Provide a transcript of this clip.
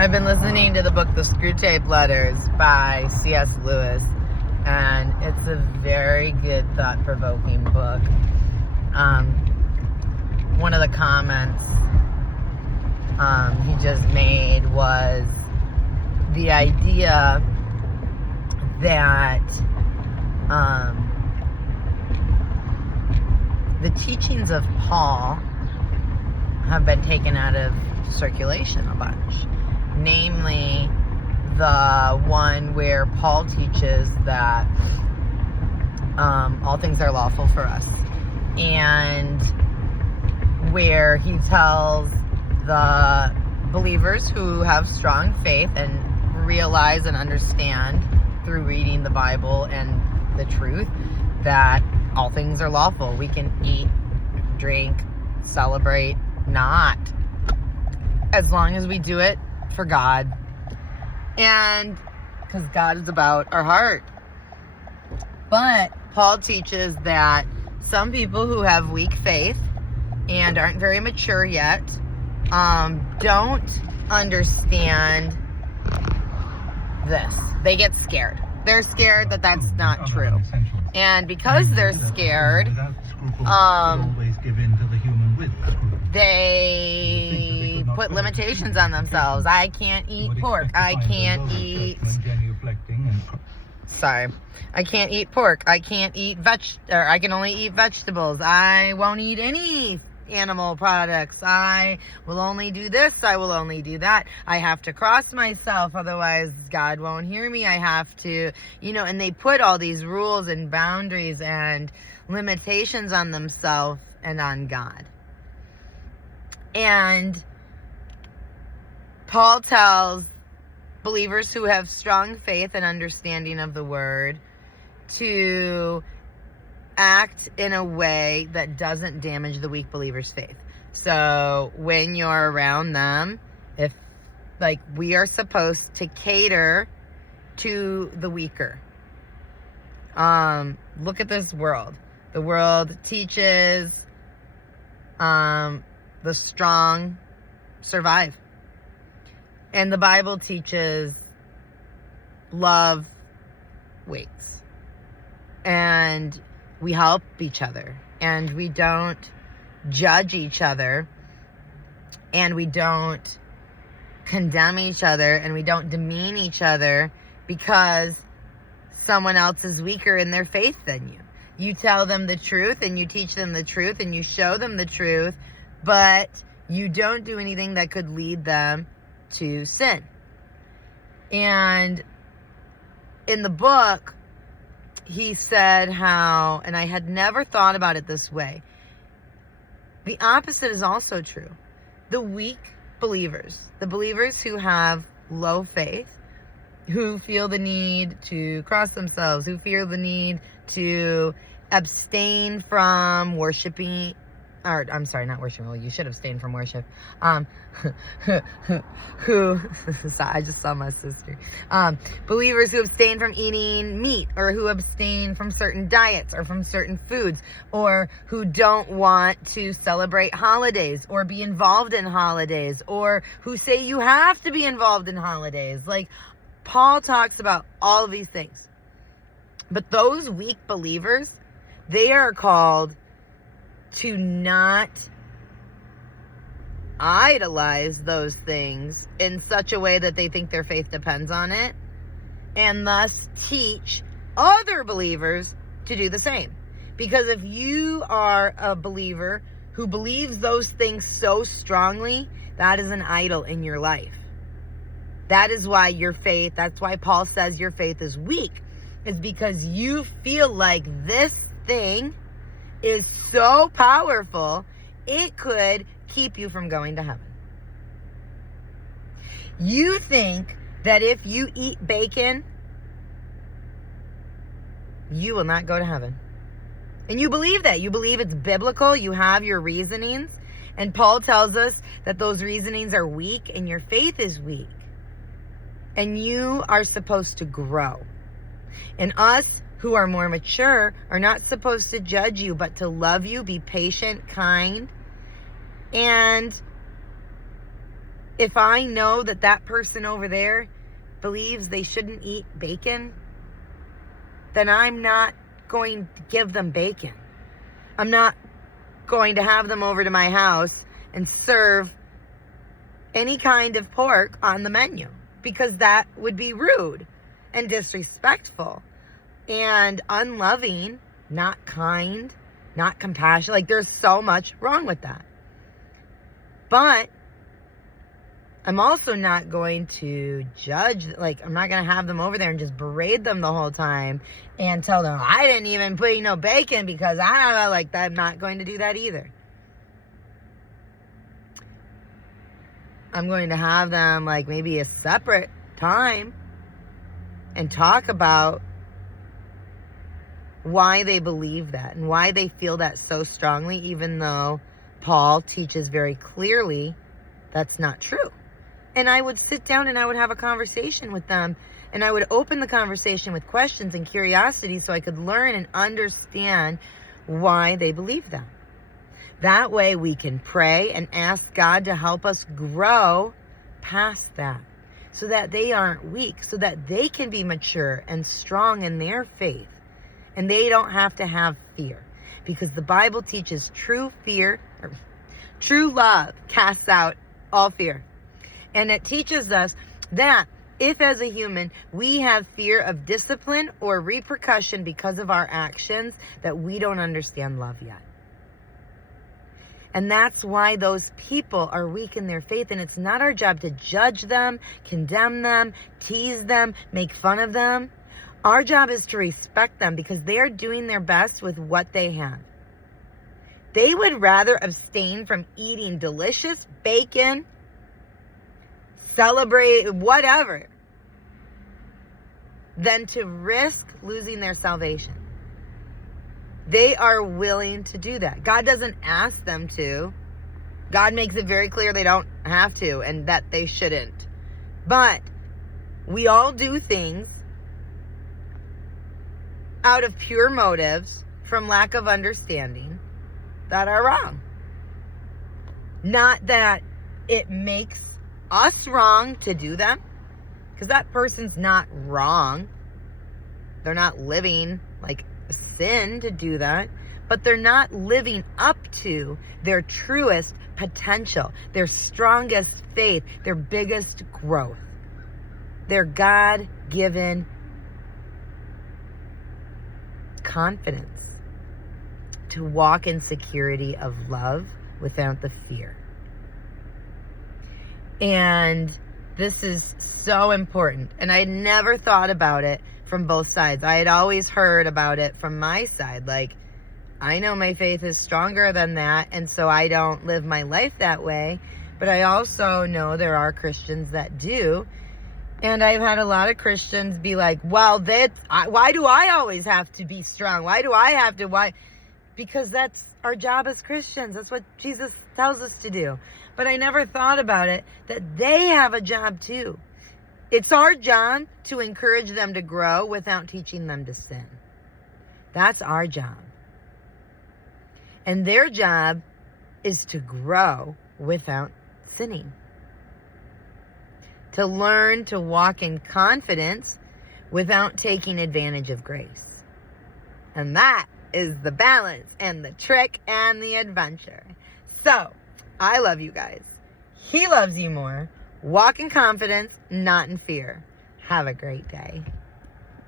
I've been listening to the book The Screwtape Letters by C.S. Lewis, and it's a very good, thought-provoking book. One of the comments he just made was the idea that the teachings of Paul have been taken out of circulation a bunch. Namely, the one where Paul teaches that all things are lawful for us, and where he tells the believers who have strong faith and realize and understand through reading the Bible and the truth that all things are lawful. We can eat, drink, celebrate, not, as long as we do it for God, and because God is about our heart. But Paul teaches that some people who have weak faith and aren't very mature yet don't understand this. They get scared. They're scared that that's not true, and because they're scared, they put limitations on themselves. I can't eat pork. I can't eat pork. I can't eat I can only eat vegetables. I won't eat any animal products. I will only do this. I will only do that. I have to cross myself, otherwise God won't hear me. I have to, and they put all these rules and boundaries and limitations on themselves and on God. And Paul tells believers who have strong faith and understanding of the word to act in a way that doesn't damage the weak believer's faith. So when you're around them, we are supposed to cater to the weaker. Look at this world. The world teaches the strong survive. And the Bible teaches love waits. And we help each other. And we don't judge each other. And we don't condemn each other. And we don't demean each other because someone else is weaker in their faith than you. You tell them the truth and you teach them the truth and you show them the truth, but you don't do anything that could lead them to sin. And in the book, he said how, and I had never thought about it this way, the opposite is also true. The weak believers, the believers who have low faith, who feel the need to cross themselves, who feel the need to abstain from worshiping, or I'm sorry, not worshiping. Well, you should abstain from worship. Sorry, I just saw my sister. Believers who abstain from eating meat, or who abstain from certain diets or from certain foods, or who don't want to celebrate holidays or be involved in holidays, or who say you have to be involved in holidays. Paul talks about all of these things. But those weak believers, they are called to not idolize those things in such a way that they think their faith depends on it, and thus teach other believers to do the same. Because if you are a believer who believes those things so strongly, that is an idol in your life. That is why that's why Paul says your faith is weak, is because you feel like this thing is so powerful, it could keep you from going to heaven. You think that if you eat bacon, you will not go to heaven. And you believe that. You believe it's biblical. You have your reasonings. And Paul tells us that those reasonings are weak and your faith is weak. And you are supposed to grow. And us who are more mature are not supposed to judge you, but to love you, be patient, kind, and If I know that that person over there believes they shouldn't eat bacon, then I'm not going to give them bacon. I'm not going to have them over to my house and serve any kind of pork on the menu, because that would be rude and disrespectful and unloving, not kind, not compassionate. Like, there's so much wrong with that. But I'm also not going to judge. Like, I'm not going to have them over there and just berate them the whole time and tell them, I didn't even put no bacon because I don't know, like that. I'm not going to do that either. I'm going to have them, like, maybe a separate time and talk about why they believe that and why they feel that so strongly, even though Paul teaches very clearly that's not true. And I would sit down and I would have a conversation with them, and I would open the conversation with questions and curiosity so I could learn and understand why they believe that. That way we can pray and ask God to help us grow past that, so that they aren't weak, so that they can be mature and strong in their faith, and they don't have to have fear. Because the Bible teaches true love casts out all fear. And it teaches us that if as a human we have fear of discipline or repercussion because of our actions, that we don't understand love yet. And that's why those people are weak in their faith. And it's not our job to judge them, condemn them, tease them, make fun of them. Our job is to respect them because they are doing their best with what they have. They would rather abstain from eating delicious bacon, celebrate whatever, than to risk losing their salvation. They are willing to do that. God doesn't ask them to. God makes it very clear they don't have to and that they shouldn't. But we all do things out of pure motives from lack of understanding that are wrong. Not that it makes us wrong to do them, because that person's not wrong. They're not living like sin to do that, but they're not living up to their truest potential, their strongest faith, their biggest growth, their God-given confidence to walk in security of love without the fear. And this is so important. And I had never thought about it from both sides. I had always heard about it from my side. Like, I know my faith is stronger than that, and so I don't live my life that way. But I also know there are Christians that do. And I've had a lot of Christians be like, well, why do I always have to be strong? Why do I have to? Why? Because that's our job as Christians. That's what Jesus tells us to do. But I never thought about it, that they have a job too. It's our job to encourage them to grow without teaching them to sin. That's our job. And their job is to grow without sinning. To learn to walk in confidence without taking advantage of grace. And that is the balance and the trick and the adventure. So, I love you guys. He loves you more. Walk in confidence, not in fear. Have a great day.